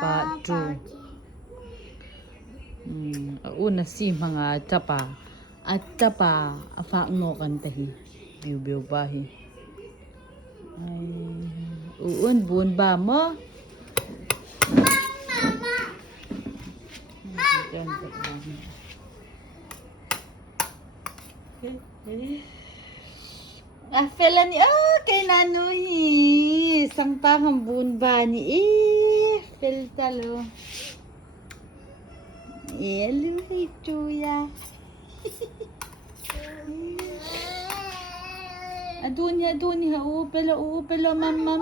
part 2. Una si mga tapa. At tapa, afa ngo kantahi. Biu-biu bahi. Ay, uun bun ba mo? Afela ni kay nanuhi. Sang pahang bun ba ni fel talo. Luhi tuya. Adunya upelo mamam.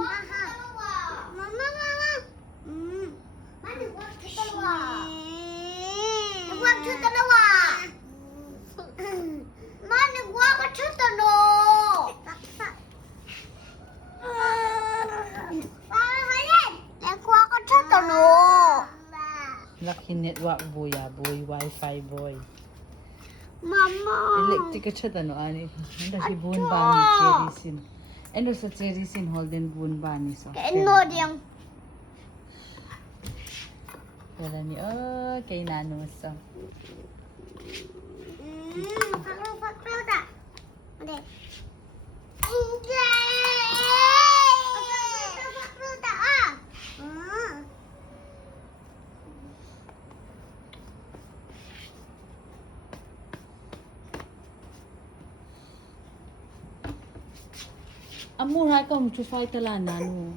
Laki network boy wifi boy. Mama. Electric siya tano ani. Nda si bun ba ni cherisin. Eno sa cherisin holden bun ba ni so. Ano diyang? Wala ni kay nano so. Pakruda. Ade. Pakruda Amur ha ka mo chufay talana no.